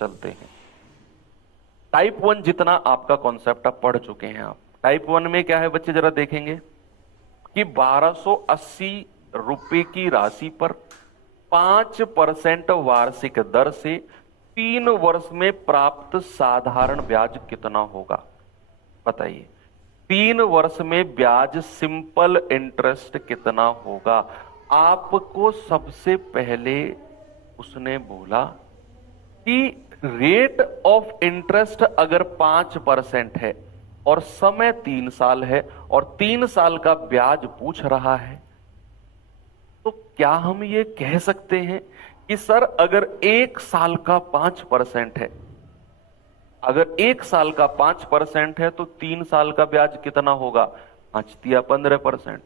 चलते हैं। टाइप 1 जितना आपका कॉन्सेप्ट आप पढ़ चुके हैं। आप टाइप 1 में क्या है बच्चे, जरा देखेंगे कि 1280 रुपए की राशि पर 5% वार्षिक दर से 3 वर्ष में प्राप्त साधारण ब्याज कितना होगा, बताइए। 3 वर्ष में ब्याज सिंपल इंटरेस्ट कितना होगा। आपको सबसे पहले उसने बोला कि रेट ऑफ इंटरेस्ट अगर 5% है और समय 3 साल है और 3 साल का ब्याज पूछ रहा है, तो क्या हम ये कह सकते हैं कि सर अगर 1 साल का 5% है, अगर 1 साल का 5% है तो 3 साल का ब्याज कितना होगा, 5×15%।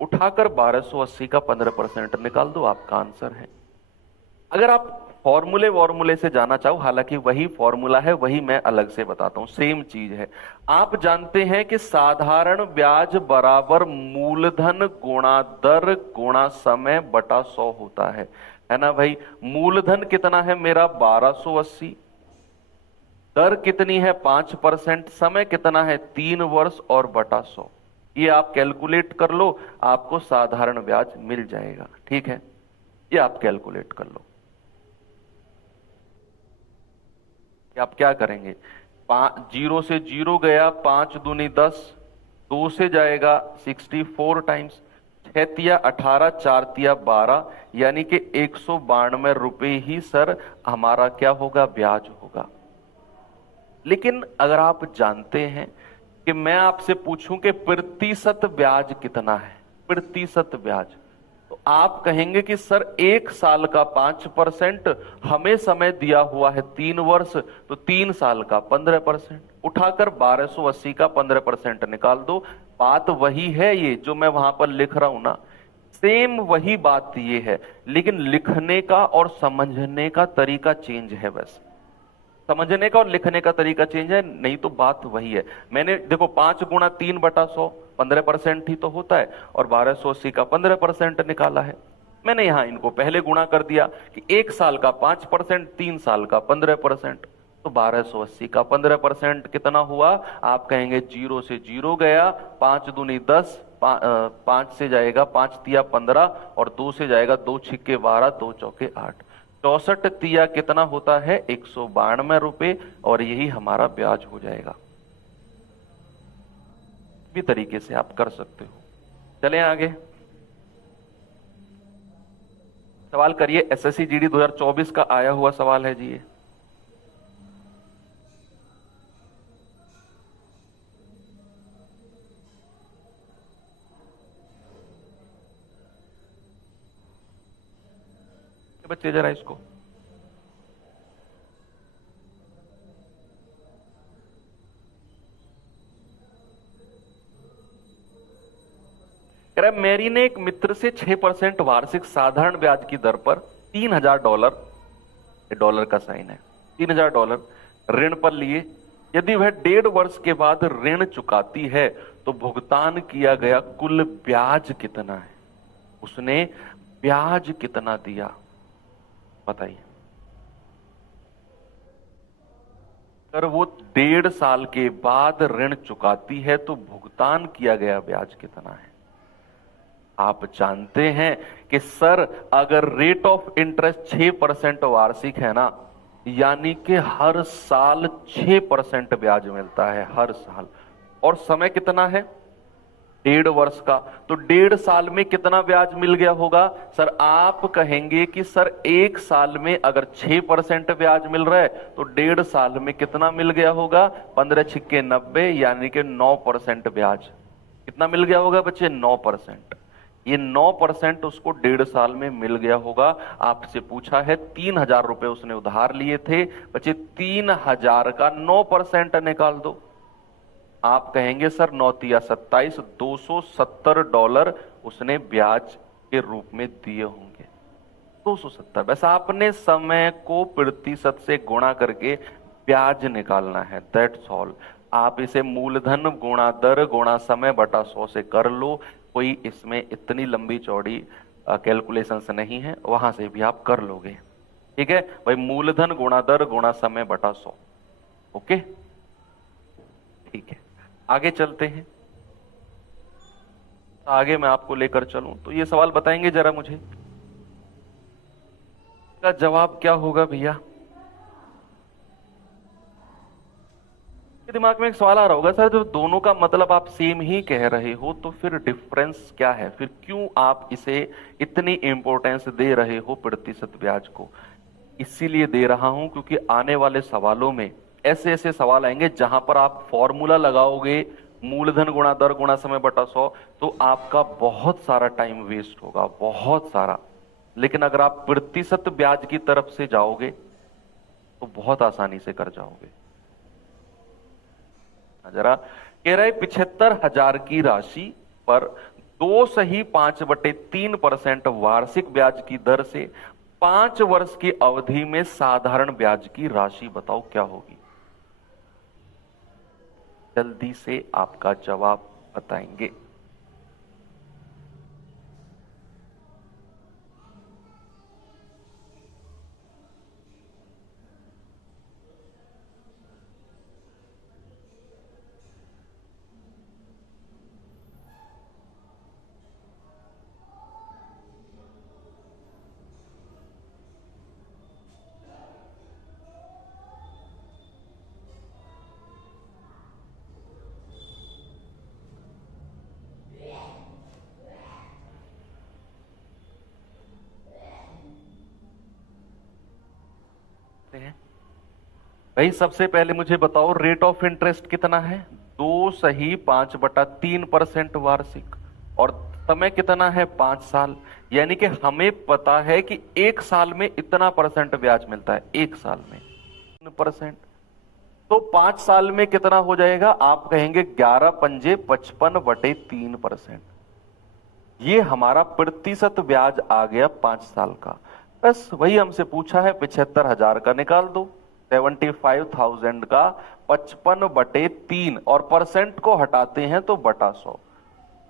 उठाकर 1280 का 15% निकाल दो, आपका आंसर है। अगर आप फॉर्मूले से जाना चाहो, हालांकि वही फॉर्मूला है, वही मैं अलग से बताता हूं, सेम चीज है। आप जानते हैं कि साधारण ब्याज बराबर मूलधन गुणा दर गुणा समय बटा 100 होता है ना भाई। मूलधन कितना है मेरा 1280, दर कितनी है 5%, समय कितना है 3 वर्ष और बटा 100। ये आप कैलकुलेट कर लो, आपको साधारण ब्याज मिल जाएगा। ठीक है, ये आप कैलकुलेट कर लो। आप क्या करेंगे, 0 से 0 गया, 5 दूनी 10, 2 से जाएगा 64 टाइम्स, 6×18, 4×12, यानी कि 192 रुपए ही सर हमारा क्या होगा, ब्याज होगा। लेकिन अगर आप जानते हैं कि मैं आपसे पूछूं कि प्रतिशत ब्याज कितना है, प्रतिशत ब्याज, तो आप कहेंगे कि सर 1 साल का 5%, हमें समय दिया हुआ है 3 वर्ष, तो 3 साल का 15%। उठाकर 1280 का 15% निकाल दो। बात वही है, ये जो मैं वहां पर लिख रहा हूं ना, सेम वही बात ये है, लेकिन लिखने का और समझने का तरीका चेंज है। बस समझने का और लिखने का तरीका चेंज है, नहीं तो बात वही है। मैंने देखो 5×3/100 15% ही तो होता है, और 1280 का 15% निकाला है। मैंने यहां इनको पहले गुणा कर दिया कि 1 साल का 5%, 3 साल का 15%, तो 1280 का 15% कितना हुआ। आप कहेंगे 0 से 0 गया, 5 दूनी 10, 5 से जाएगा 5×3=15, और 2 से जाएगा 2×6=12, 2×4=8, 64 कितना होता है 192 रुपए, और यही हमारा ब्याज हो जाएगा। भी तरीके से आप कर सकते हो। चलें आगे, सवाल करिए। एसएससी जीडी 2024 का आया हुआ सवाल है जी ये। बच्चे जरा इसको कह रहा है, मेरी ने एक मित्र से 6% वार्षिक साधारण ब्याज की दर पर $3000, डॉलर का साइन है, $3000 ऋण पर लिए। यदि वह 1.5 वर्ष के बाद ऋण चुकाती है तो भुगतान किया गया कुल ब्याज कितना है। उसने ब्याज कितना दिया, बताइए। अगर वो 1.5 साल के बाद ऋण चुकाती है तो भुगतान किया गया ब्याज कितना है। आप जानते हैं कि सर अगर रेट ऑफ इंटरेस्ट 6% वार्षिक है ना, यानी कि हर साल 6% ब्याज मिलता है, हर साल। और समय कितना है 1.5 वर्ष का, तो 1.5 साल में कितना ब्याज मिल गया होगा। सर आप कहेंगे कि सर 1 साल में अगर 6% ब्याज मिल रहा है तो 1.5 साल में कितना मिल गया होगा, 15×6=90, यानी कि 9% ब्याज। कितना मिल गया होगा बच्चे, 9%। ये 9% उसको 1.5 साल में मिल गया होगा। आपसे पूछा है 3000 रुपए उसने उधार लिए थे, बच्चे 3000 का 9% निकाल दो। आप कहेंगे सर 9×3=27, $270 उसने ब्याज के रूप में दिए होंगे, 270। वैसे आपने समय को प्रतिशत से गुणा करके ब्याज निकालना है, दैट्स ऑल। आप इसे मूलधन गुणा दर गुणा समय बटा 100 से कर लो, कोई इसमें इतनी लंबी चौड़ी कैलकुलेशंस नहीं है, वहां से भी आप कर लोगे। ठीक है भाई, मूलधन गुणा दर गुणा समय बटा 100। ओके, ठीक है, आगे चलते हैं। आगे मैं आपको लेकर चलूं तो ये सवाल बताएंगे जरा मुझे, का जवाब क्या होगा भैया? दिमाग में एक सवाल आ रहा होगा, सर जब दोनों का मतलब आप सेम ही कह रहे हो तो फिर डिफरेंस क्या है, फिर क्यों आप इसे इतनी इंपॉर्टेंस दे रहे हो प्रतिशत ब्याज को? इसीलिए दे रहा हूं क्योंकि आने वाले सवालों में ऐसे ऐसे सवाल आएंगे जहां पर आप फॉर्मूला लगाओगे मूलधन गुणा दर गुणा समय बटा 100, तो आपका बहुत सारा टाइम वेस्ट होगा, बहुत सारा। लेकिन अगर आप प्रतिशत ब्याज की तरफ से जाओगे तो बहुत आसानी से कर जाओगे। जरा कह रहे 75,000 की राशि पर 2.5/3% वार्षिक ब्याज की दर से 5 वर्ष की अवधि में साधारण ब्याज की राशि बताओ क्या होगी? जल्दी से आपका जवाब बताएंगे। भाई सबसे पहले मुझे बताओ रेट ऑफ इंटरेस्ट कितना है? 2.5/3% वार्षिक, और समय कितना है? 5 साल। यानी कि हमें पता है कि 1 साल में इतना परसेंट ब्याज मिलता है, 1 साल में 3%। तो 5 साल में कितना हो जाएगा? आप कहेंगे 11 पंजे 55/3%। ये हमारा प्रतिशत ब्याज आ गया 5 साल का। बस वही हमसे पूछा है, 75,000 का निकाल दो, 75,000 का 55/3, और परसेंट को हटाते हैं तो बटा 100।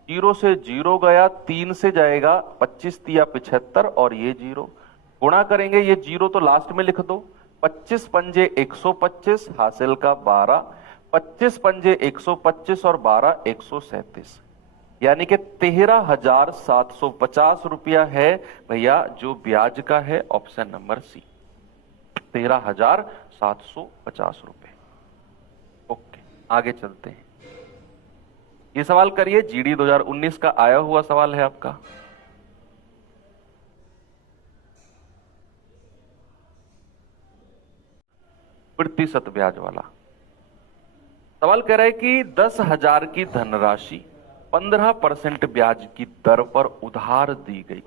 0 से 0 गया, 3 से जाएगा 25 या 75, और ये 0 गुणा करेंगे, ये 0 तो लास्ट में लिख दो। 25 पंजे 125, हासिल का 12, 25 पंजे 125 और 12 137, यानी कि 13,750 रुपया है भैया जो ब्याज का है। ऑप्शन नंबर सी, 13,750 रुपए। ओके, आगे चलते हैं। ये सवाल करिए, जीडी 2019 का आया हुआ सवाल है आपका। प्रतिशत ब्याज वाला सवाल कह रहा है कि 10,000 की धनराशि 15% ब्याज की दर पर उधार दी गई।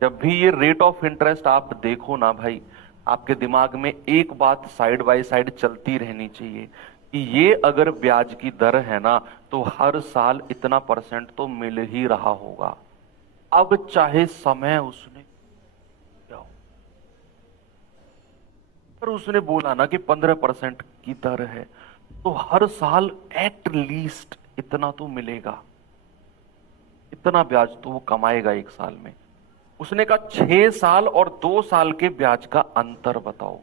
जब भी ये रेट ऑफ इंटरेस्ट आप देखो ना भाई, आपके दिमाग में एक बात साइड बाय साइड चलती रहनी चाहिए कि ये अगर ब्याज की दर है ना, तो हर साल इतना परसेंट तो मिल ही रहा होगा। अब चाहे समय उसने क्या हो, पर उसने बोला ना कि 15% की दर है, तो हर साल एट लीस्ट इतना तो मिलेगा, इतना ब्याज तो वो कमाएगा 1 साल में। उसने कहा 6 साल और 2 साल के ब्याज का अंतर बताओ।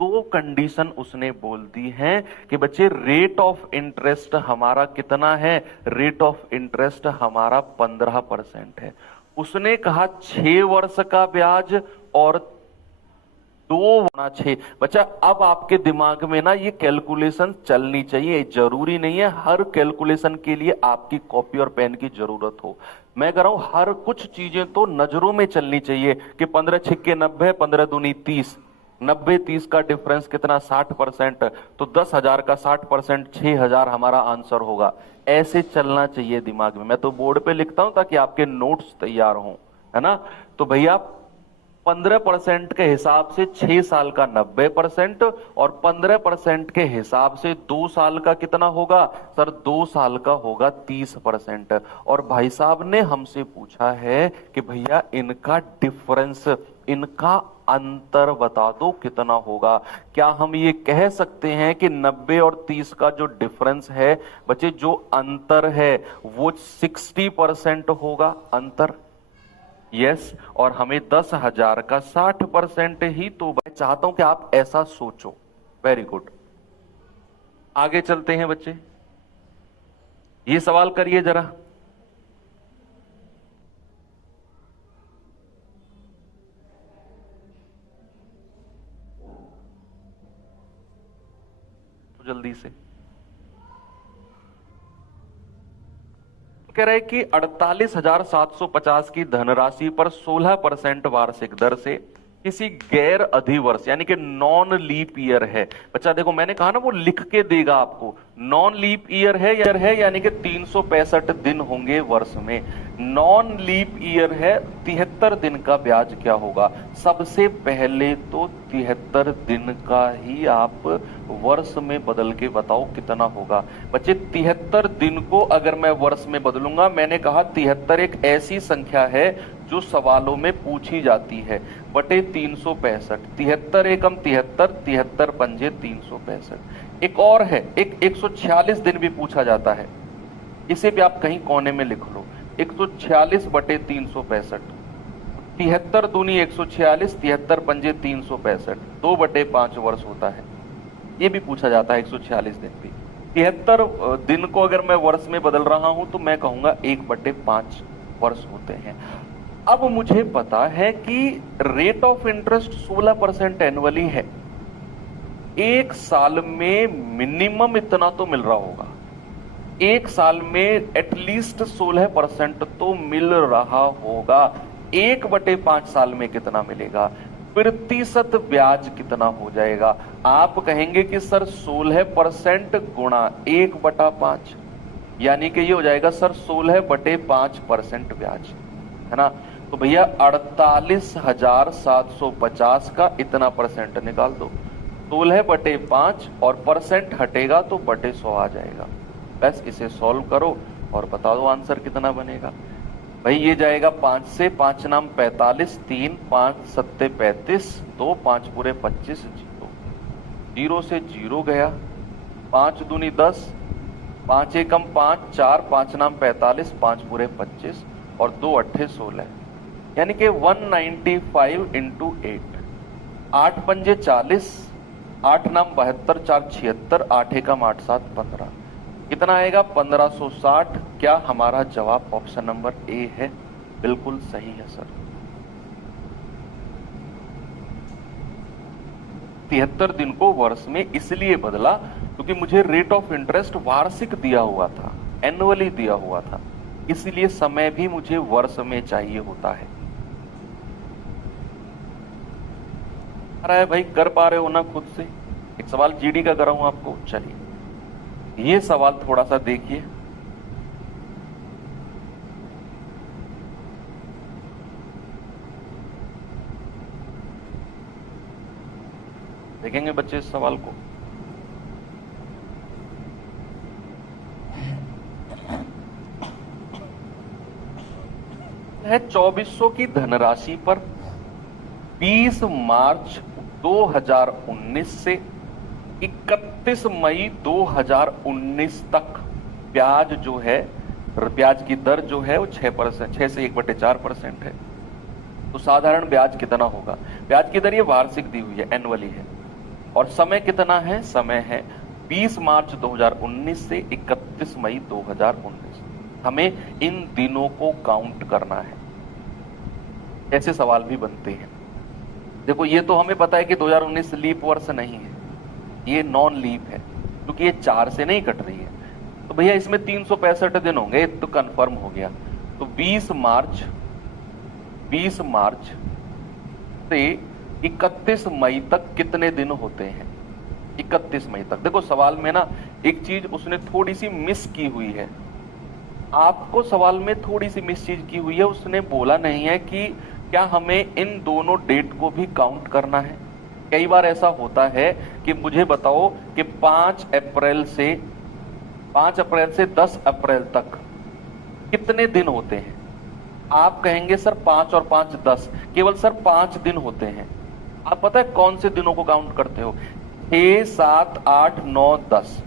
दो कंडीशन उसने बोल दी है कि बच्चे रेट ऑफ इंटरेस्ट हमारा कितना है? रेट ऑफ इंटरेस्ट हमारा 15% है। उसने कहा 6 वर्ष का ब्याज और 2 गुणा 6। बच्चा अब आपके दिमाग में ना ये कैलकुलेशन चलनी चाहिए। जरूरी नहीं है हर कैलकुलेशन के लिए आपकी कॉपी और पेन की जरूरत हो। मैं कह रहा हूं हर कुछ चीजें तो नजरों में चलनी चाहिए कि 15 छिक्के 90, 15 दूनी 30, 90 30 का डिफरेंस कितना? 60%। तो 10,000 का 60%, 6,000 हमारा आंसर होगा। ऐसे चलना चाहिए दिमाग में। मैं तो बोर्ड पे लिखता हूं ताकि आपके नोट्स तैयार हों, है ना? तो भैया 15% के हिसाब से 6 साल का 90%, और 15% के हिसाब से 2 साल का कितना होगा? सर 2 साल का होगा 30%। और भाई साहब ने हमसे पूछा है कि भैया इनका डिफरेंस, इनका अंतर बता दो कितना होगा। क्या हम ये कह सकते हैं कि 90 और 30 का जो डिफरेंस है बच्चे, जो अंतर है वो 60% होगा? अंतर यस, और हमें 10,000 का 60% ही तो। मैं चाहता हूं कि आप ऐसा सोचो। वेरी गुड, आगे चलते हैं बच्चे, ये सवाल करिए जरा। तो जल्दी से कह रहे कि 48,750 की धनराशि पर 16% वार्षिक दर से किसी गैर अधिवर्ष यानी कि नॉन लीप ईयर है। बच्चा देखो, मैंने कहा ना वो लिख के देगा आपको। नॉन लीप ईयर है यानी कि 365 दिन होंगे वर्ष में। नॉन लीप ईयर है, 73 दिन का ब्याज क्या होगा? सबसे पहले तो 73 दिन का ही आप वर्ष में बदल के बताओ कितना होगा। बच्चे 73 दिन को अगर मैं वर्ष में बदलूंगा, मैंने कहा 73 एक ऐसी संख्या है जो सवालों में पूछी जाती है, बटे 365। 73 एकम 73, 73 पंजे 365। एक और है, एक 146 दिन भी पूछा जाता है, इसे भी आप कहीं कोने में लिख लो। 146 बटे 365, 73 दूनी 146, 73 पंजे 365, 2 बटे 5 वर्ष होता है। ये भी पूछा जाता है 146 दिन भी। 73 दिन को अगर मैं वर्ष में बदल रहा हूं तो मैं कहूंगा 1 बटे 5 वर्ष होते हैं। अब मुझे पता है कि रेट ऑफ इंटरेस्ट 16% एनुअली है। एक साल में मिनिमम इतना तो मिल रहा होगा, एक साल में एटलीस्ट 16% तो मिल रहा होगा। 1 बटे 5 साल में कितना मिलेगा? प्रतिशत ब्याज कितना हो जाएगा? आप कहेंगे कि सर 16% गुणा 1 बटा 5, यानी कि ये हो जाएगा सर 16 बटे 5% ब्याज, है ना। तो भैया 48,750 का इतना परसेंट निकाल दो, 16 बटे 5 और परसेंट हटेगा तो बटे 100 आ जाएगा। बस इसे सॉल्व करो और बता दो आंसर कितना बनेगा। भाई ये जाएगा 5 से, 5 नाम 45, 3 5 7 35, 2 5 पूरे 25, 0 से 0 गया, 5 दूनी 10, 5 एकम 5, 4 5 नाम 45, 5 पूरे 25 और 2 अट्ठे 16, यानी कि 195 इंटू 8। 8 पंजे 40, 8 नाम 72, 4 76, 8 एकम 8 7 15, कितना आएगा? 1560। क्या हमारा जवाब ऑप्शन नंबर ए है? बिल्कुल सही है सर। 73 दिन को वर्ष में इसलिए बदला क्योंकि मुझे रेट ऑफ इंटरेस्ट वार्षिक दिया हुआ था, एनुअली दिया हुआ था, इसलिए समय भी मुझे वर्ष में चाहिए होता है। आ रहा है भाई, कर पा रहे हो ना खुद से? एक सवाल जीडी का कर रहा हूं आपको, चलिए ये सवाल थोड़ा सा देखिए। देखेंगे बच्चे इस सवाल को। है 2400 की धनराशि पर 20 मार्च 2019 से 31 मई 2019 तक ब्याज जो है, ब्याज की दर जो है वो 6%, 6 से 1/4% है। तो साधारण ब्याज कितना होगा? ब्याज की दर ये वार्षिक दी हुई है, एनुअली है, और समय कितना है? समय है 20 मार्च 2019 से 31 मई 2019। हमें इन दिनों को काउंट करना है। ऐसे सवाल भी बनते हैं। देखो ये तो हमें पता है कि 2019 लीप वर्ष नहीं है, ये नॉन लीप है, क्योंकि ये 4 से नहीं कट रही है। तो भैया इसमें 365 दिन होंगे, तो कंफर्म हो गया। तो 20 मार्च से 31 मई तक कितने दिन होते हैं? 31 मई तक। देखो सवाल में ना एक चीज उसने थोड़ी सी मिस की हुई है, आपको सवाल में थोड़ी सी मिस चीज की हुई है। उसने बोला नहीं है कि क्या हमें इन दोनों डेट को भी काउंट करना है। कई बार ऐसा होता है कि मुझे बताओ कि 5 अप्रैल से 10 अप्रैल तक कितने दिन होते हैं? आप कहेंगे सर 5 और 5 10, केवल सर 5 दिन होते हैं। आप पता है कौन से दिनों को काउंट करते हो? 6 7 8 9 10।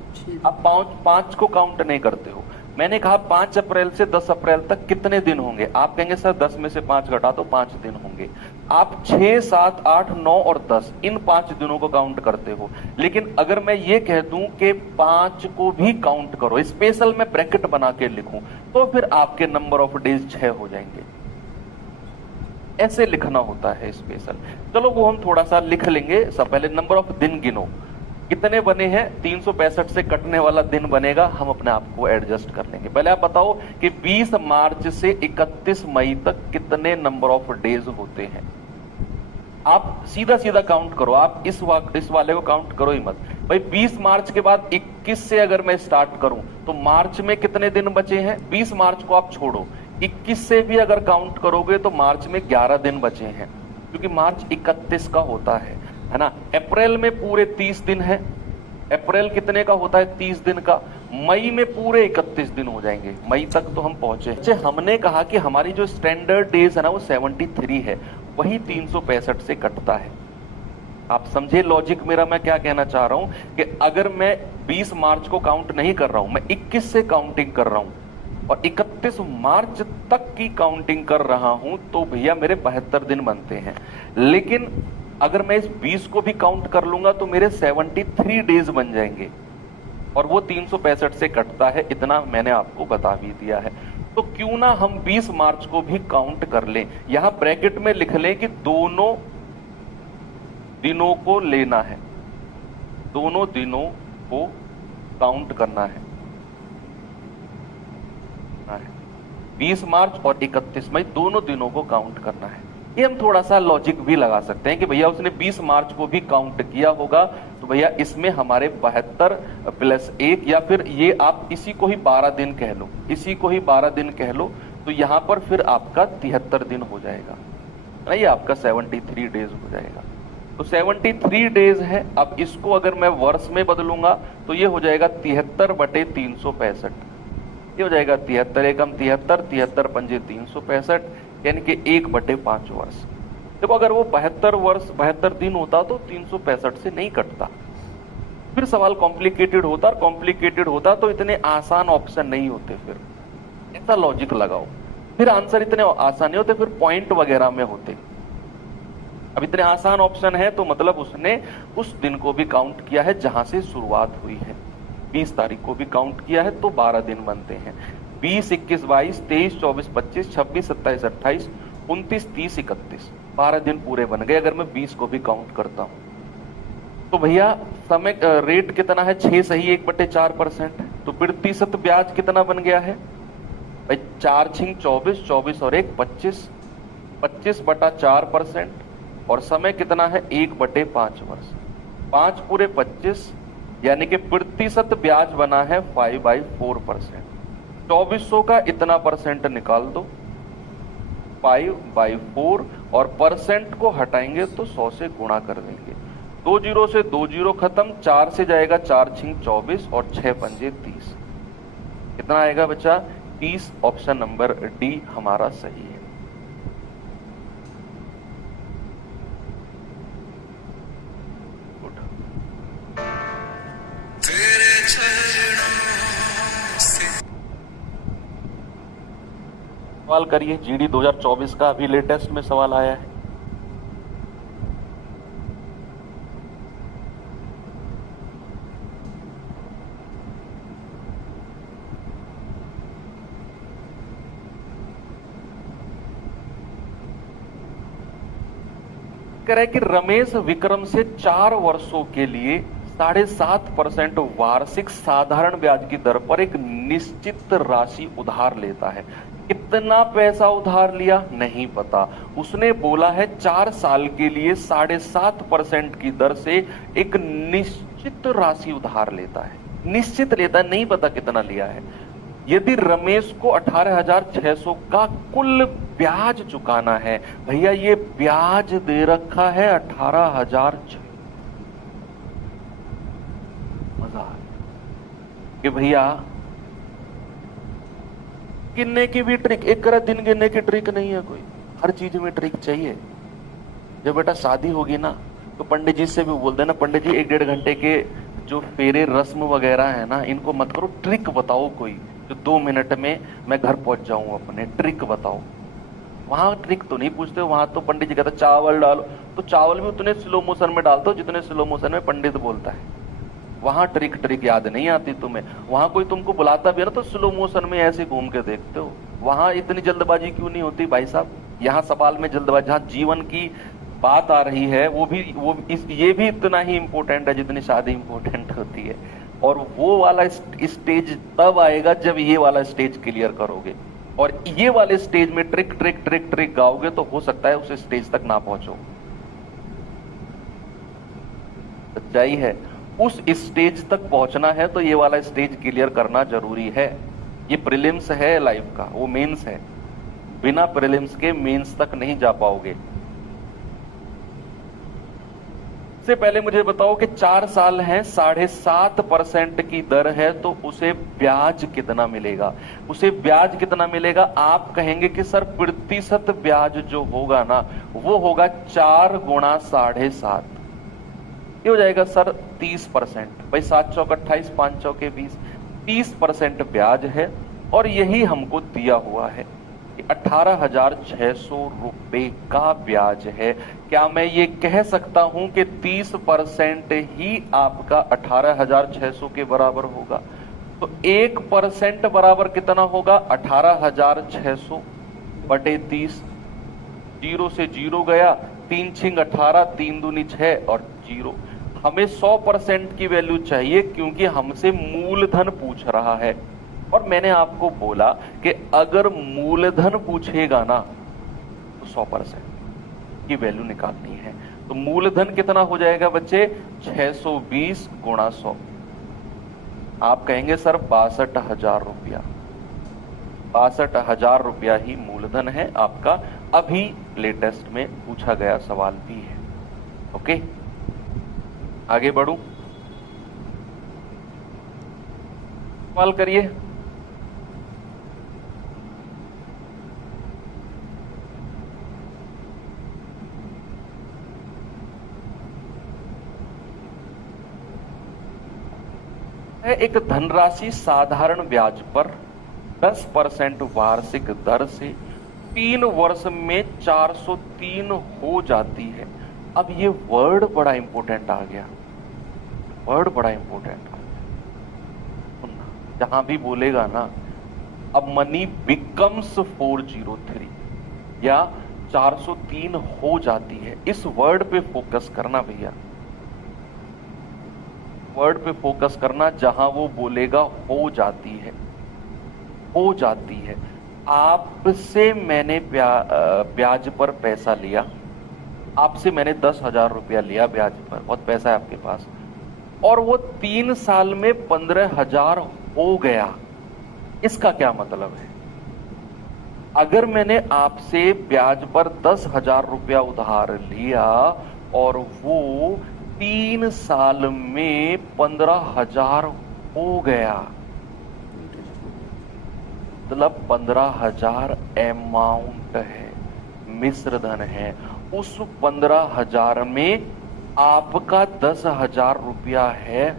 आप 5 को काउंट नहीं करते हो। मैंने कहा 5 अप्रैल से 10 अप्रैल तक कितने दिन होंगे? आप कहेंगे सर 10 में से 5 घटा तो 5 दिन होंगे। आप 6, 7, 8, 9 और 10 इन 5 दिनों को काउंट करते हो। लेकिन अगर मैं ये कह दूं कि 5 को भी काउंट करो, स्पेशल मैं ब्रैकेट बना के लिखूं, तो फिर आपके नंबर ऑफ डेज 6 हो जाएंगे। ऐसे लिखना होता है स्पेशल। चलो वो हम थोड़ा सा लिख लेंगे। सब पहले नंबर ऑफ दिन गिनो, कितने बने हैं? 365 से कटने वाला दिन बनेगा, हम अपने आप को एडजस्ट कर लेंगे। पहले आप बताओ कि 20 मार्च से 31 मई तक कितने नंबर ऑफ डेज होते हैं? आप सीधा सीधा काउंट करो, आप इस वाले को काउंट करो ही मत भाई। 20 मार्च के बाद 21 से अगर मैं स्टार्ट करूं तो मार्च में कितने दिन बचे हैं? 20 मार्च को आप छोड़ो, 21 से भी अगर काउंट करोगे तो मार्च में 11 दिन बचे हैं, क्योंकि मार्च 31 का होता है ना। अप्रैल में पूरे 30 दिन है। अप्रैल कितने का होता है? 30 दिन का। मई में पूरे 31 दिन हो जाएंगे। मई तक तो हम पहुंचे। हमने कहा कि हमारी जो स्टैंडर्ड डेज है ना वो 73 है, वही 365 से कटता है। आप समझे लॉजिक मेरा? मैं क्या कहना चाह रहा हूं कि अगर मैं 20 मार्च को काउंट नहीं कर रहा हूं, मैं 21 से काउंटिंग कर रहा हूं और 31 मार्च तक की काउंटिंग कर रहा हूं, तो भैया मेरे 72 दिन बनते हैं। लेकिन अगर मैं इस 20 को भी काउंट कर लूंगा तो मेरे 73 डेज बन जाएंगे और वो 365 से कटता है। इतना मैंने आपको बता भी दिया है। तो क्यों ना हम 20 मार्च को भी काउंट कर लें। यहां ब्रैकेट में लिख लें कि दोनों दिनों को लेना है, दोनों दिनों को काउंट करना है। 20 मार्च और 31 मई दोनों दिनों को काउंट करना है। ये हम थोड़ा सा लॉजिक भी लगा सकते हैं कि भैया उसने 20 मार्च को भी काउंट किया होगा, तो भैया इसमें हमारे 72 प्लस 1, या फिर ये आप इसी को ही 12 दिन कह लो, इसी को ही 12 दिन कह लो, तो यहां पर फिर आपका 73 दिन हो जाएगा ना, ये आपका 73 डेज हो जाएगा। तो 73 डेज है। अब इसको अगर मैं वर्ष में बदलूंगा तो ये हो जाएगा 73/365। ये हो जाएगा 73 एकम 73, 73 पंजे 365, यानी कि 1/5 वर्ष। देखो अगर वो 72 दिन होता तो 365 से नहीं कटता। फिर सवाल कॉम्प्लिकेटेड होता, और कॉम्प्लिकेटेड होता तो इतने आसान ऑप्शन नहीं होते। फिर ऐसा लॉजिक लगाओ, फिर आंसर इतने आसान नहीं होते, फिर पॉइंट वगैरह में होते। अब इतने आसान ऑप्शन है तो मतलब उसने उस दिन को भी काउंट किया है जहां से शुरुआत हुई है। 20 तारीख को भी काउंट किया है तो 12 दिन बनते हैं। 20, 21, 22, 23, 24, 25, 26, 27, 28, 29, 30, 31, 12 दिन पूरे बन गए अगर मैं 20 को भी काउंट करता हूं। तो भैया समय रेट कितना है? 6 सही 1/4%। तो प्रतिशत ब्याज कितना बन गया है भाई? 4 छिंग 24, 24 और 1 25, 25/4%। और समय कितना है? 1/5 वर्ष। 5 पूरे 25, यानी कि प्रतिशत ब्याज बना है 5/4%। 2400 का इतना परसेंट निकाल दो, 5/4, और परसेंट को हटाएंगे तो 100 से गुणा कर देंगे। 2 जीरो से 2 जीरो खत्म, 4 से जाएगा 4 छिंग 24 और 6 पंजे 30। कितना आएगा बच्चा? 30। ऑप्शन नंबर डी हमारा सही है। सवाल करिए। जीडी 2024 का अभी लेटेस्ट में सवाल आया है। कह रहा है कि रमेश विक्रम से 4 वर्षों के लिए 7.5% वार्षिक साधारण ब्याज की दर पर एक निश्चित राशि उधार लेता है। कितना पैसा उधार लिया नहीं पता। उसने बोला है 4 साल के लिए 7.5% की दर से एक निश्चित राशि उधार लेता है। निश्चित लेता है, नहीं पता कितना लिया है। यदि रमेश को 18,600 का कुल ब्याज चुकाना है, भैया ये ब्याज दे रखा है 18,600। मजा कि भैया गिनने की भी ट्रिक, एक तरह दिन गिनने की ट्रिक नहीं है कोई, हर चीज में ट्रिक चाहिए। जब बेटा शादी होगी ना तो पंडित जी से भी बोल देना, पंडित जी 1-1.5 घंटे के जो फेरे रस्म वगैरह है ना, इनको मत करो, ट्रिक बताओ कोई। जो 2 मिनट में मैं घर पहुंच जाऊं अपने, ट्रिक बताओ। वहां ट्रिक तो नहीं पूछते, वहां तो पंडित जी कहते चावल डालो, तो चावल भी उतने स्लो मोशन में डालते हो जितने स्लो मोशन में पंडित बोलता है। वहां ट्रिक ट्रिक याद नहीं आती तुम्हें। वहां कोई तुमको बुलाता भी है ना तो स्लो मोशन में ऐसे घूम के देखते हो। वहां इतनी जल्दबाजी क्यों नहीं होती भाई साहब? यहाँ सवाल में जल्दबाजी, जहाँ जीवन की बात आ रही है ये भी इतना ही इंपॉर्टेंट है जितनी शादी इंपॉर्टेंट होती है। और वो वाला स्टेज तब आएगा जब ये वाला स्टेज क्लियर करोगे, और ये वाले स्टेज में ट्रिक ट्रिक ट्रिक ट्रिक गाओगे तो हो सकता है उस स्टेज तक ना पहुंचो। सच्चाई है, उस स्टेज तक पहुंचना है तो ये वाला स्टेज क्लियर करना जरूरी है। ये प्रीलिम्स है लाइफ का, वो मेंस है। बिना प्रीलिम्स के मेंस तक नहीं जा पाओगे। से पहले मुझे बताओ कि 4 साल है, 7.5% की दर है, तो उसे ब्याज कितना मिलेगा? उसे ब्याज कितना मिलेगा? आप कहेंगे कि सर प्रतिशत ब्याज जो होगा ना वो होगा 4 गुणा 7.5, ये हो जाएगा सर 30%। भाई 7 चौक 28, 5 चौके 20, 30% ब्याज है। और यही हमको दिया हुआ है, 18,600 रुपए का ब्याज है। क्या मैं ये कह सकता हूं कि 30% ही आपका 18,600 के बराबर होगा? तो 1% बराबर कितना होगा? 18,600 बटे 30। 0 से 0 गया, 3 छिंग 18, 3 दूनी 6 और 0। हमें 100% की वैल्यू चाहिए क्योंकि हमसे मूलधन पूछ रहा है। और मैंने आपको बोला कि अगर मूलधन पूछेगा ना तो 100% की वैल्यू निकालनी है। तो मूलधन कितना हो जाएगा बच्चे? 620 गुणा 100। आप कहेंगे सर 62,000 रुपया। 62,000 रुपया ही मूलधन है आपका, अभी लेटेस्ट में पूछा गया सवाल भी है। ओके, आगे बढ़ूं? सवाल करिए। एक धनराशि साधारण ब्याज पर 10% वार्षिक दर से 3 वर्ष में 403 हो जाती है। अब ये वर्ड बड़ा इंपॉर्टेंट आ गया, वर्ड बड़ा इंपॉर्टेंट आ गया। जहां भी बोलेगा ना अब मनी बिकम्स 403 या 403 हो जाती है, इस वर्ड पे फोकस करना भैया, वर्ड पे फोकस करना। जहां वो बोलेगा हो जाती है, हो जाती है। आपसे मैंने ब्याज पर पैसा लिया, आपसे मैंने 10,000 रुपया लिया ब्याज पर, बहुत पैसा है आपके पास, और वो 3 साल में 15,000 हो गया। इसका क्या मतलब है? अगर मैंने आपसे ब्याज पर 10,000 रुपया उधार लिया और वो 3 साल में 15,000 हो गया, मतलब 15,000 अमाउंट है, मिश्र धन है। उस 15,000 में आपका 10,000 रुपया है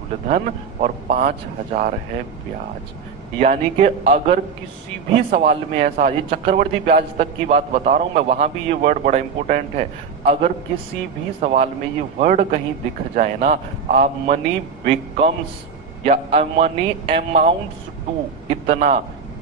मूलधन और 5,000 है ब्याज। यानी कि अगर किसी भी सवाल में ऐसा, ये चक्रवर्ती ब्याज तक की बात बता रहा हूं मैं, वहां भी ये वर्ड बड़ा इंपॉर्टेंट है। अगर किसी भी सवाल में ये वर्ड कहीं दिख जाए ना, आप मनी बिकम्स या मनी अमाउंट्स टू इतना,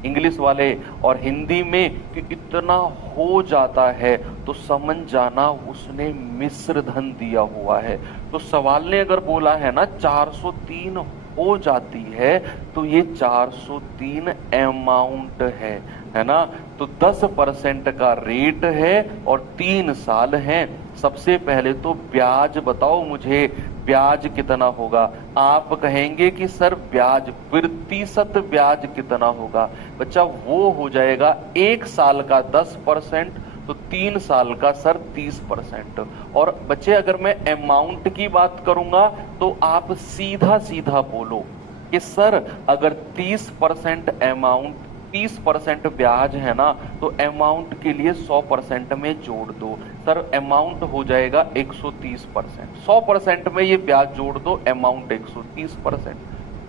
इंग्लिश वाले और हिंदी में कि इतना हो जाता है, तो समझ जाना उसने मिश्र धन दिया हुआ है। तो सवाल ने अगर बोला है ना 403 हो जाती है, तो ये 403 अमाउंट है ना। तो 10% का रेट है और 3 साल हैं। सबसे पहले तो ब्याज बताओ मुझे, ब्याज कितना होगा? आप कहेंगे कि सर ब्याज, प्रतिशत ब्याज कितना होगा? बच्चा वो हो जाएगा 1 साल का 10%, तो 3 साल का सर 30%। और बच्चे अगर मैं अमाउंट की बात करूंगा तो आप सीधा सीधा बोलो कि सर अगर 30% अमाउंट, 30% ब्याज है ना, तो अमाउंट के लिए 100% में जोड़ दो। सर अमाउंट हो जाएगा 130%, 100% में ये ब्याज जोड़ दो, अमाउंट 130%।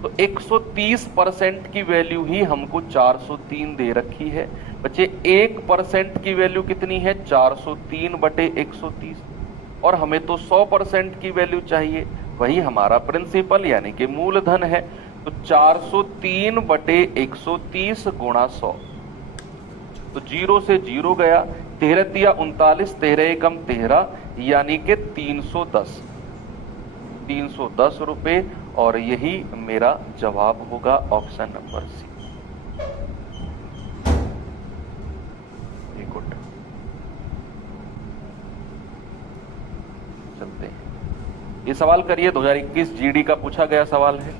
तो 130% की वैल्यू ही हमको 403 दे रखी है बच्चे। 1% की वैल्यू कितनी है? 403 बटे 130, और हमें तो 100% की वैल्यू चाहिए, वही हमारा प्रिंसिपल यानी कि मूलधन है। तो 403 बटे 130 गुणा 100, तो 0 से 0 गया, 13 तिया 39, 13 एकम 13, यानी कि 310 रुपए, और यही मेरा जवाब होगा option number C. Very good, चलते हैं। ये सवाल करिए, 2021 जीडी का पूछा गया सवाल है।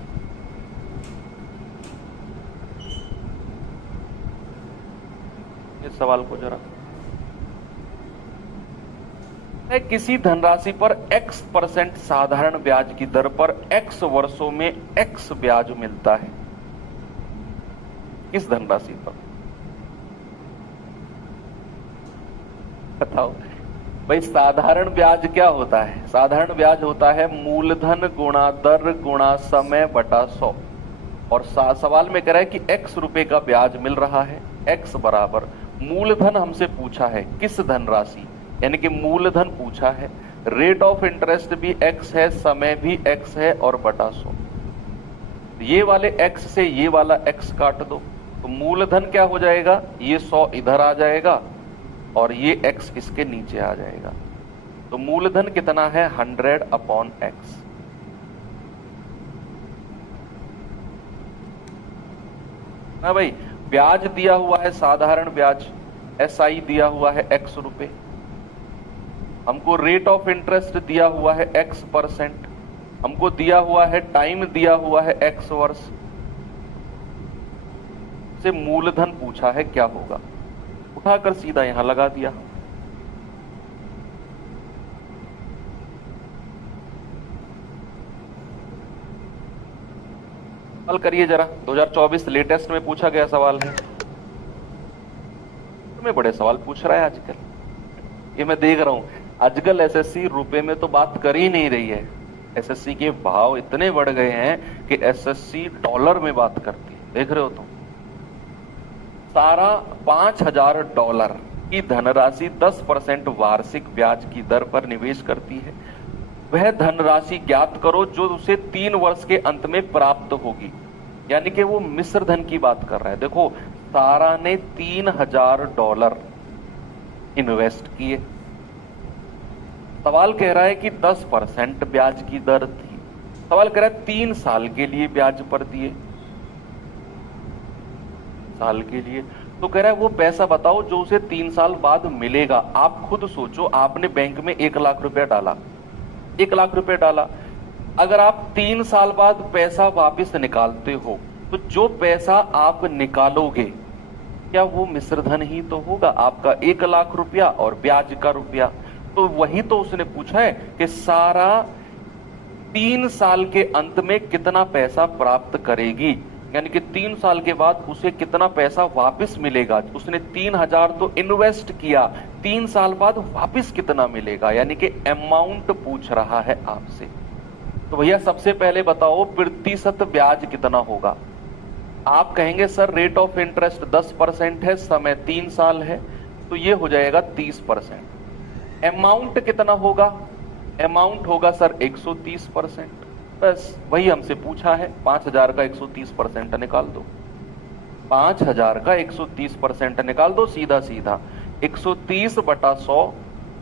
इस सवाल को जरा, किसी धनराशि पर x% साधारण ब्याज की दर पर x वर्षों में x ब्याज मिलता है। किस धनराशि पर? बताओ भाई, साधारण ब्याज क्या होता है? साधारण ब्याज होता है मूलधन गुणा दर गुणा समय बटा 100, और सवाल में कह रहा है कि x रुपए का ब्याज मिल रहा है। x बराबर मूलधन हमसे पूछा है, किस धनराशि, यानी कि मूलधन पूछा है, रेट ऑफ इंटरेस्ट भी x है, समय भी x है, और बटा 100। ये वाले x से ये वाला x काट दो, तो मूलधन क्या हो जाएगा? ये 100 इधर आ जाएगा और ये x इसके नीचे आ जाएगा। तो मूलधन कितना है? 100/x। ना भाई, ब्याज दिया हुआ है साधारण ब्याज, SI दिया हुआ है x रुपए, हमको रेट ऑफ इंटरेस्ट दिया हुआ है x%, हमको दिया हुआ है टाइम दिया हुआ है x वर्ष, से मूलधन पूछा है क्या होगा। उठाकर सीधा यहां लगा दिया। सवाल करिए जरा, 2024 लेटेस्ट में पूछा गया सवाल है। तुम्हें बड़े सवाल पूछ रहा है आजकल, ये मैं देख रहा हूं। आजकल एसएससी रुपए में तो बात कर ही नहीं रही है। एसएससी के भाव इतने बढ़ गए हैं कि एसएससी डॉलर में बात करती है, देख रहे हो तुम। सारा $5000 की धनराशि 10% वार्षिक ब्याज की दर पर निवेश करती है। वह धनराशि ज्ञात करो जो उसे 3 वर्ष के अंत में प्राप्त होगी, यानी कि वो मिश्र धन की बात कर रहा है। देखो, सारा ने $3000 इन्वेस्ट किए, सवाल कह रहा है कि 10% ब्याज की दर थी, सवाल कह रहा है 3 साल के लिए ब्याज पर दिए, साल के लिए, तो कह रहा है वो पैसा बताओ जो उसे 3 साल बाद मिलेगा। आप खुद सोचो, आपने बैंक में 1 लाख रुपया डाला, 1 लाख रुपया डाला, अगर आप 3 साल बाद पैसा वापस निकालते हो तो जो पैसा आप निकालोगे क्या वो मिश्रधन ही तो होगा आपका, 1 लाख रुपया और ब्याज का रुपया। तो वही तो उसने पूछा है कि सारा 3 साल के अंत में कितना पैसा प्राप्त करेगी, यानी कि 3 साल के बाद उसे कितना पैसा वापस मिलेगा। उसने 3000 तो इन्वेस्ट किया, 3 साल बाद वापस कितना मिलेगा, यानी कि अमाउंट पूछ रहा है आपसे। तो भैया सबसे पहले बताओ प्रतिशत ब्याज कितना होगा। आप कहेंगे सर रेट ऑफ इंटरेस्ट 10% है, समय 3 साल है, तो ये हो जाएगा 30%। अमाउंट कितना होगा? अमाउंट होगा सर 130%। बस वही हमसे पूछा है, 5000 का 130% निकाल दो, 5000 का 130% निकाल दो, सीधा सीधा 130/100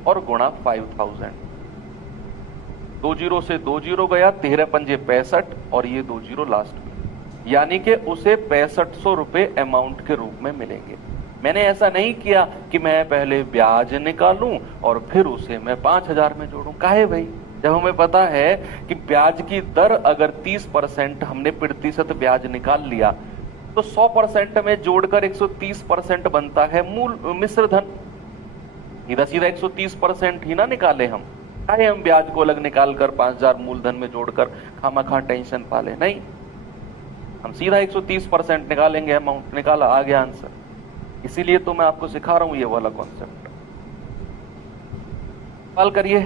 और गुणा 5000। 2 जीरो से 2 जीरो गया, 13 पंजे 65 और ये 2 जीरो लास्ट में, यानी कि उसे 6500 रुपए अमाउंट के रूप में मिलेंगे। मैंने ऐसा नहीं किया कि मैं पहले ब्याज निकालूं और फिर उसे मैं 5000 में जोड़ूं। काहे भाई, जब हमें पता है कि ब्याज की दर अगर 30%, हमने प्रतिशत ब्याज निकाल लिया तो 100% में जोड़कर 130% बनता है मूल मिश्र धन। सीधा सीधा 130% ही ना निकाले हम, काहे हम ब्याज को अलग निकाल कर 5000 मूलधन में जोड़कर खामखा टेंशन पाले। नहीं, हम सीधा 130% निकालेंगे, अमाउंट निकाला, आ गया आंसर। इसीलिए तो मैं आपको सिखा रहा हूं ये वाला कॉन्सेप्ट। सवाल करिए।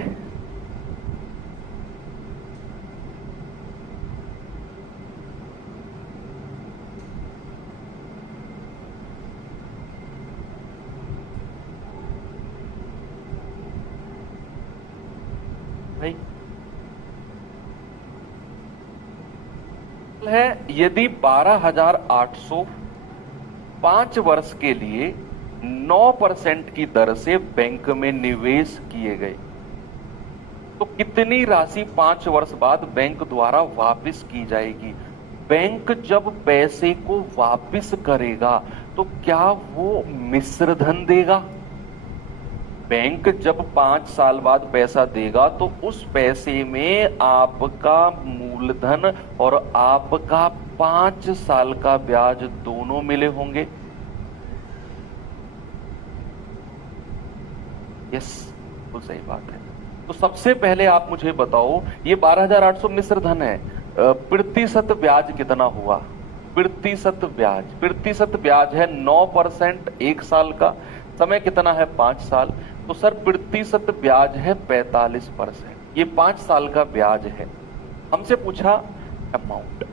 है यदि 12,800 5 वर्ष के लिए 9% की दर से बैंक में निवेश किए गए, तो कितनी राशि 5 वर्ष बाद बैंक द्वारा वापस की जाएगी? बैंक जब पैसे को वापस करेगा तो क्या वो मिश्र धन देगा? बैंक जब 5 साल बाद पैसा देगा तो उस पैसे में आपका मूलधन और आपका 5 साल का ब्याज दोनों मिले होंगे। यस, तो सही बात है। तो सबसे पहले आप मुझे बताओ, ये 12,800 मिश्र धन है, प्रतिशत ब्याज कितना हुआ? प्रतिशत ब्याज है 9%, 1 साल का, समय कितना है? 5 साल। तो सर प्रतिशत ब्याज है 45%, ये 5 साल का ब्याज है। हमसे पूछा अमाउंट,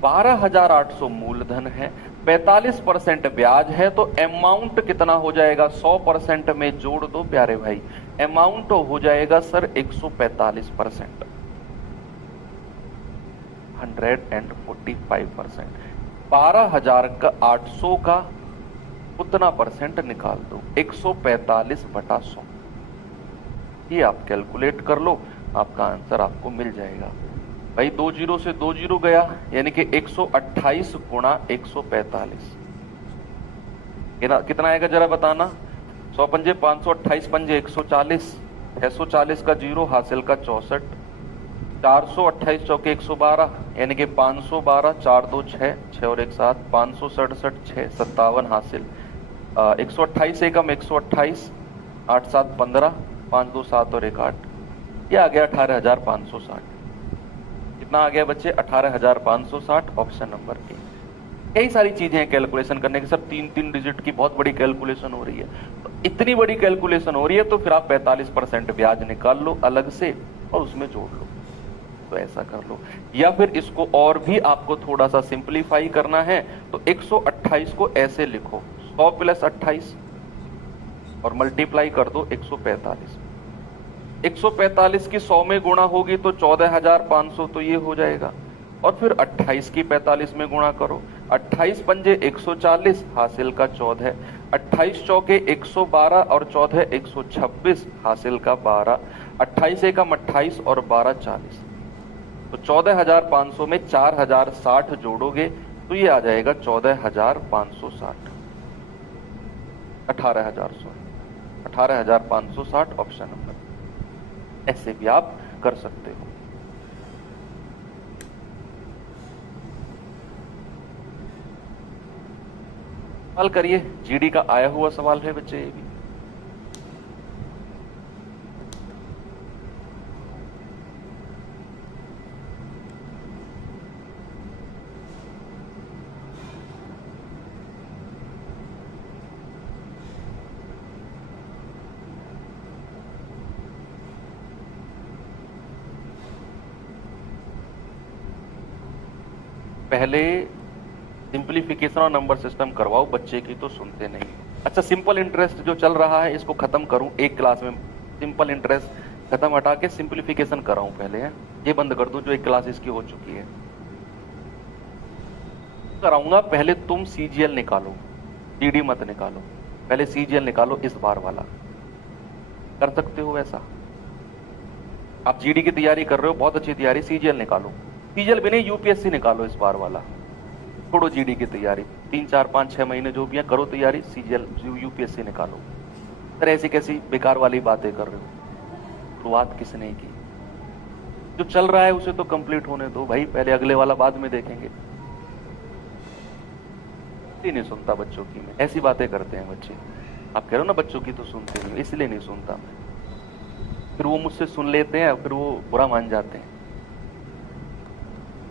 12,800 मूलधन है, 45% ब्याज है, तो अमाउंट कितना हो जाएगा? 100% में जोड़ दो प्यारे भाई, अमाउंट हो जाएगा सर 145%, 145%। 12,800 का उतना परसेंट निकाल दो, 145/100। ये आप कैलकुलेट कर लो, आपका आंसर आपको मिल जाएगा। भाई 2 जीरो से 2 जीरो गया, यानी कि 128 गुणा 145 कितना आएगा जरा बताना? 100 पंजे 528 पंजे 140, 640 का जीरो, हासिल का 64, 428 चौके 112, यानी कि 512, 4 2 6, 6 और 1 7, 567, 6 57 हासिल, 128 एकम 128, 8 7 15, 5 2 7 और 1 8, ये आ गया 18,560। कितना आ गया बच्चे? 18,560, ऑप्शन नंबर ए। कई सारी चीजें हैं कैलकुलेशन करने की, सब 3-3 डिजिट की बहुत बड़ी कैलकुलेशन हो रही है। तो इतनी बड़ी कैलकुलेशन हो रही है तो फिर आप 45% ब्याज निकाल लो अलग से और उसमें जोड़ लो, तो ऐसा कर लो। या फिर इसको और भी आपको थोड़ा सा सिंप्लीफाई करना है तो 128 को ऐसे लिखो, 100 + 28 और मल्टीप्लाई कर दो 145। 145 की 100 में गुणा होगी तो 14,500, तो ये हो जाएगा। और फिर 28 की 45 में गुणा करो, 28 पंजे 140, हासिल का 14, 28 चौके 112 और 14 126, हासिल का 12, 28 एकम 28 और 12 40, तो 14,500 में 4,060 जोड़ोगे तो ये आ जाएगा 14,560, 18,560, ऑप्शन नंबर। ऐसे भी आप कर सकते हो। सवाल करिए, जीडी का आया हुआ सवाल है बच्चे ये भी। पहले सिंप्लीफिकेशन और नंबर सिस्टम करवाओ, बच्चे की तो सुनते नहीं। अच्छा, सिंपल इंटरेस्ट जो चल रहा है इसको खत्म करूं एक क्लास में, सिंपल इंटरेस्ट खत्म हटा के सिंप्लीफिकेशन कराऊं पहले है, ये बंद कर दूं जो एक क्लास इसकी हो चुकी है। कराऊंगा, पहले तुम सीजीएल निकालो, जीडी मत निकालो, पहले सीजीएल निकालो इस बार वाला। कर सकते हो ऐसा? आप जीडी की तैयारी कर रहे हो, बहुत अच्छी तैयारी, सीजीएल निकालो, सीजीएल भी नहीं यूपीएससी निकालो इस बार वाला। छोड़ो जीडी की तैयारी, 3 4 5 6 महीने जो भी है करो तैयारी, सीजीएल यूपीएससी निकालो। सर ऐसी कैसी बेकार वाली बातें कर रहे हो? शुरुआत किसने की? जो चल रहा है उसे तो कंप्लीट होने दो भाई, पहले अगले वाला बाद में देखेंगे। नहीं सुनता बच्चों की, मैं ऐसी बातें करते हैं बच्चे। आप कह रहे हो ना बच्चों की तो सुनते नहीं, इसलिए नहीं सुनता मैं। फिर वो मुझसे सुन लेते हैं, फिर वो बुरा मान जाते हैं।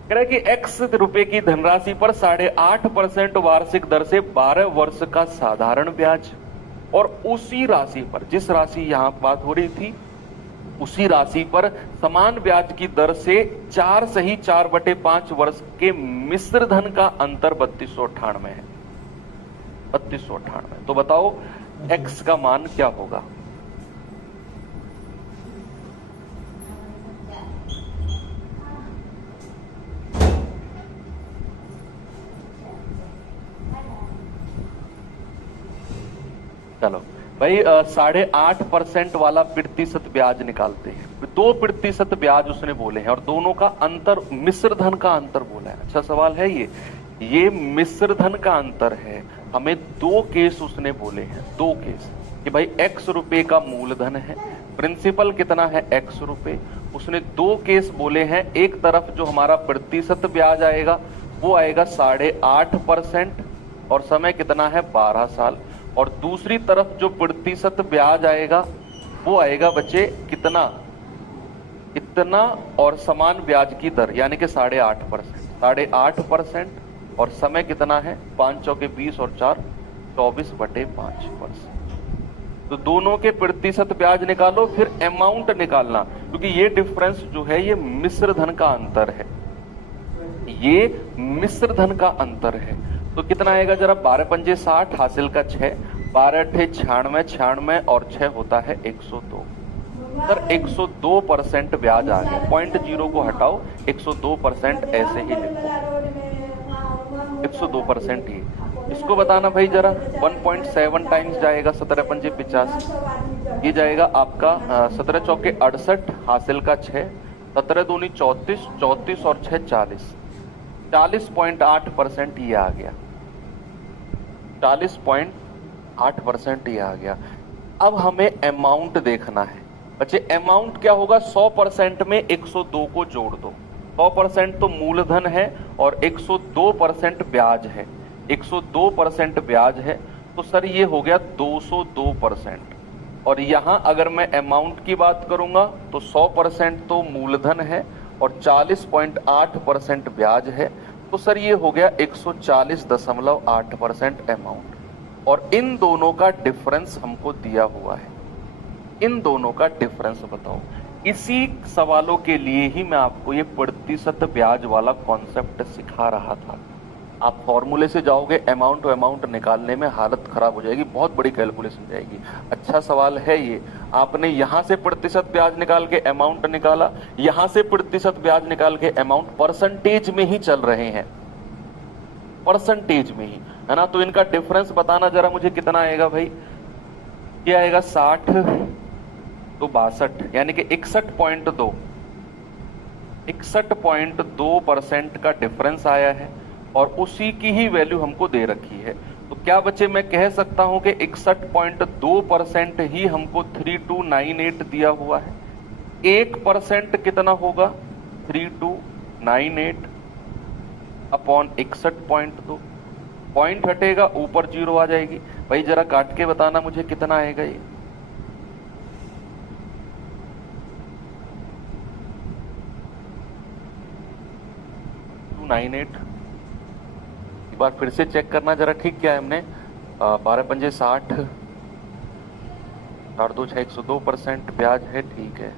कह रहे कि x रुपए की धनराशि पर 8.5% वार्षिक दर से 12 वर्ष का साधारण ब्याज, और उसी राशि पर, जिस राशि यहां बात हो रही थी, उसी राशि पर समान ब्याज की दर से 4 सही 4/5 वर्ष के मिश्र धन का अंतर 3298 है। 3298, तो बताओ x का मान क्या होगा? चलो भाई 8.5% वाला प्रतिशत ब्याज निकालते हैं। 2% ब्याज उसने बोले हैं और दोनों का अंतर मिश्र धन का अंतर बोला है। अच्छा सवाल है ये मिश्र धन का अंतर है। हमें 2 केस उसने बोले हैं, 2 केस कि भाई x रुपए का मूलधन है, प्रिंसिपल कितना है x रुपए। उसने 2 केस बोले हैं, एक तरफ जो हमारा प्रतिशत ब्याज आएगा वो आएगा 8.5% और समय कितना है 12 साल, और दूसरी तरफ जो प्रतिशत ब्याज आएगा वो आएगा बच्चे कितना, इतना और समान ब्याज की दर यानी कि 8.5%। 8.5% और समय कितना है 5 चौके 20 और 4 24/5%। तो दोनों के प्रतिशत ब्याज निकालो, फिर अमाउंट निकालना, क्योंकि ये डिफरेंस जो है ये मिश्र धन का अंतर है, ये मिश्र धन का अंतर है। तो कितना आएगा जरा, 12 पंजे 60, हासिल का 6, 12 अठे 96, 96 और 6 होता है 102। सर 102% ब्याज आ गया, 0.0 को हटाओ, 102% ऐसे ही लिखो, 102% ही। इसको बताना भाई जरा, 1.7 टाइम्स जाएगा 17 पंजे 50, ये जाएगा आपका 17 चौके 68, हासिल का 6, 17 दूनी 34, 34 और 6 40, 40.8% ये आ गया, 40.8% ये आ गया। अब हमें अमाउंट देखना है बच्चे। अमाउंट क्या होगा, 100% में 102 को जोड़ दो। 100% तो मूलधन है और 102% ब्याज है, 102% ब्याज है, तो सर ये हो गया 202%। और यहां अगर मैं अमाउंट की बात करूंगा तो 100% तो मूलधन है और 40.8% ब्याज है, तो सर ये हो गया 140.8% अमाउंट। और इन दोनों का डिफरेंस हमको दिया हुआ है, इन दोनों का डिफरेंस बताओ। इसी सवालों के लिए ही मैं आपको ये प्रतिशत ब्याज वाला कॉन्सेप्ट सिखा रहा था। आप फॉर्मूले से जाओगे, अमाउंट टू अमाउंट निकालने में हालत खराब हो जाएगी, बहुत बड़ी कैलकुलेशन जाएगी। अच्छा सवाल है ये, आपने यहां से प्रतिशत ब्याज निकाल के अमाउंट निकाला, यहां से प्रतिशत ब्याज निकाल के अमाउंट, परसेंटेज में ही चल रहे हैं, परसेंटेज में ही, है ना। तो इनका डिफरेंस बताना जरा मुझे, कितना आएगा भाई, क्या आएगा 60 तो 62 यानी कि 61.2, 61.2% का डिफरेंस आया है और उसी की ही वैल्यू हमको दे रखी है। तो क्या बच्चे मैं कह सकता हूं कि 61.2% ही हमको 3298 दिया हुआ है। 1% कितना होगा, 3298 अपॉन 61.2, पॉइंट हटेगा ऊपर 0 आ जाएगी। भाई जरा काट के बताना मुझे कितना आएगा ये, एक बार फिर से चेक करना जरा, ठीक क्या है हमने, 12 पंजे 60, 4 2 6, 102% ब्याज है, ठीक है।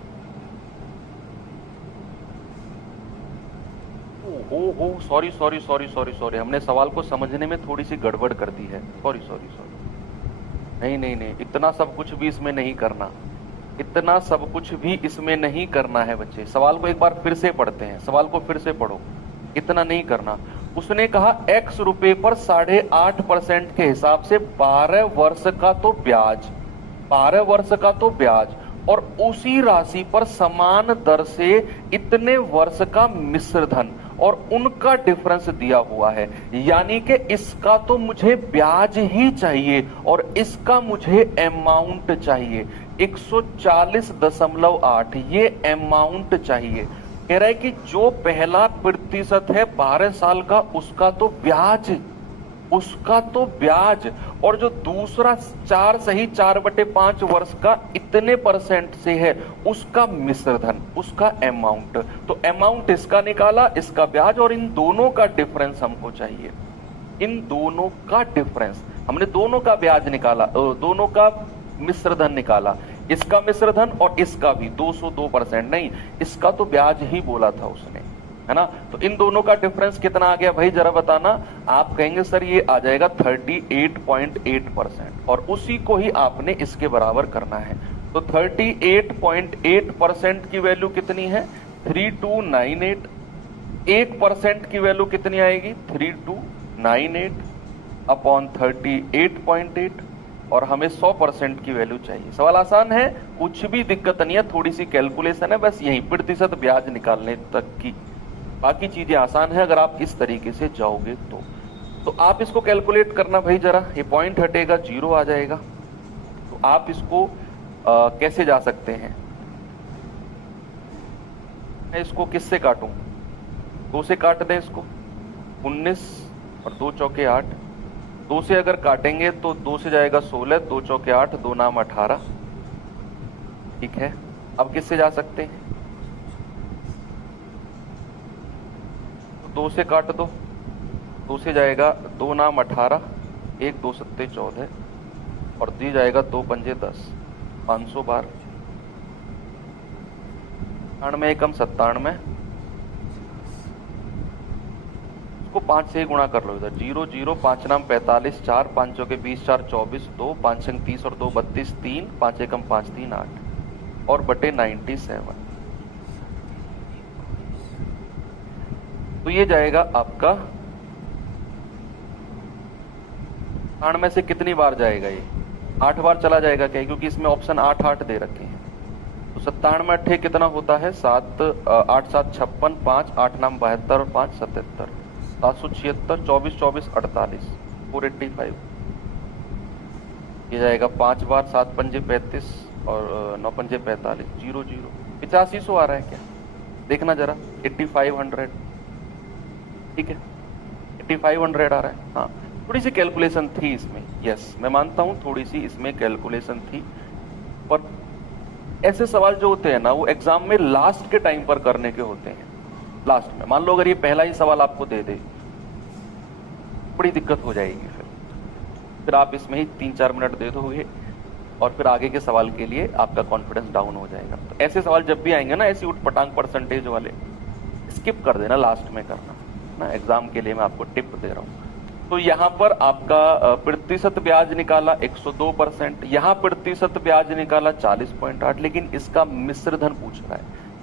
Oh sorry sorry sorry sorry sorry, हमने सवाल को समझने में थोड़ी सी गड़बड़ कर दी है, सॉरी सॉरी सॉरी। नहीं नहीं नहीं, इतना सब कुछ भी इसमें नहीं करना, इतना सब कुछ भी इसमें नहीं करना है बच्चे। सवाल को एक बार फिर से पढ़ते हैं, सवाल को फिर से पढ़ो, इतना नहीं करना। उसने कहा x रुपए पर 8.5% के हिसाब से 12 वर्ष का तो ब्याज, 12 वर्ष का तो ब्याज, और उसी राशि पर समान दर से इतने वर्ष का मिश्र धन और उनका डिफरेंस दिया हुआ है। यानी कि इसका तो मुझे ब्याज ही चाहिए और इसका मुझे अमाउंट चाहिए, 140.8 ये अमाउंट चाहिए। कह रहा है कि जो पहला प्रतिशत है 12 साल का, उसका तो ब्याज, उसका तो ब्याज, और जो दूसरा 4 सही 4/5 वर्ष का इतने परसेंट से है, उसका मिश्र धन, उसका अमाउंट। तो अमाउंट इसका निकाला, इसका ब्याज, और इन दोनों का डिफरेंस हमको चाहिए, इन दोनों का डिफरेंस। हमने दोनों का ब्याज निकाला, दोनों का मिश्र धन निकाला, इसका मिश्र धन और इसका भी। 202% नहीं, इसका तो ब्याज ही बोला था उसने, है ना। तो इन दोनों का डिफरेंस कितना आ गया भाई जरा बताना। आप कहेंगे सर ये आ जाएगा 38.8%, और उसी को ही आपने इसके बराबर करना है। तो 38.8% की वैल्यू कितनी है, 3298। 1% की वैल्यू कितनी आएगी, 3298 अपॉन 38.8, और हमें 100% की वैल्यू चाहिए। सवाल आसान है, कुछ भी दिक्कत नहीं है, थोड़ी सी कैलकुलेशन है बस, यही प्रतिशत ब्याज निकालने तक की, बाकी चीजें आसान है अगर आप इस तरीके से जाओगे तो आप इसको कैलकुलेट करना भाई जरा, ये पॉइंट हटेगा 0 आ जाएगा। तो आप इसको कैसे जा सकते हैं, मैं इसको किससे काटूं, 2 से काट दें इसको, 19 और 2 चौके 8, 2 से अगर काटेंगे तो 2 से जाएगा 16, 2 चौके 8, 2 नाम 18, ठीक है। अब किससे जा सकते हैं, तो 2 से काट दो, 2 से जाएगा 2 नाम 18, 1 2 सत्ते 14 और दी जाएगा 2 पंजे 10, 512, 98 एकम 97, इसको 5 से ही गुणा कर लो इधर, 0 0 5 नाम 45, 4 5 चौके 20, 4 24, 2 5 अंक 30 और 2 32, 3 5 एकम 5 3 8 और बटे 97। तो ये जाएगा आपका 98 से कितनी बार जाएगा, ये 8 बार चला जाएगा क्या, क्योंकि इसमें ऑप्शन 8 8 दे रखे हैं। तो 97 अट्ठे कितना होता है, 7 8 7 56, 5 8 नाम 72 और 5 77, 776, 24 24 48, 485, ये जाएगा 5 बार, 7 पंजे 35 और 9 पंजे 45, 0 0 8500 आ रहा है क्या, देखना जरा, 8500, ठीक है 8500 आ रहा है। हाँ, थोड़ी सी कैलकुलेशन थी इसमें, यस मैं मानता हूं थोड़ी सी इसमें कैलकुलेशन थी, पर ऐसे सवाल जो होते हैं ना वो एग्जाम में लास्ट के टाइम पर करने के होते हैं। लास्ट में मान लो अगर ये पहला ही सवाल आपको दे दे, बड़ी दिक्कत हो जाएगी, फिर आप इसमें ही 3-4 मिनट दे दोगे और फिर आगे के सवाल के लिए आपका कॉन्फिडेंस डाउन हो जाएगा। तो ऐसे सवाल जब भी आएंगे ना, ऐसी उठपटांग परसेंटेज वाले, स्किप कर देना, लास्ट में करना ना, एग्जाम के लिए मैं आपको टिप दे रहा हूं। तो यहां पर आपका प्रतिशत ब्याज निकाला 102%, यहां प्रतिशत ब्याज निकाला 40.8, लेकिन इसका मिश्र धन पूछ रहा है,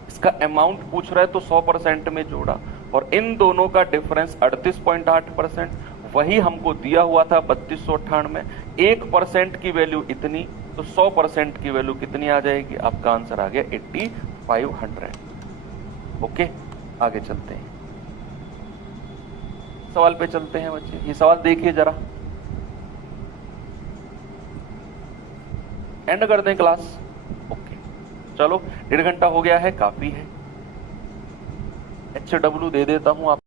इसका अमाउंट पूछ रहा है, तो 100% में जोड़ा और इन दोनों का डिफरेंस 38.8%, वही हमको दिया हुआ था 3298, 1% की वैल्यू इतनी, तो 100% की वैल्यू कितनी आ जाएगी, आपका आंसर आ गया 8500। ओके, आगे चलते हैं, सवाल पे चलते हैं बच्चे। ये सवाल देखिए जरा, एंड कर दें क्लास। ओके चलो, 1.5 घंटा हो गया है, काफी है। HW दे देता हूं आप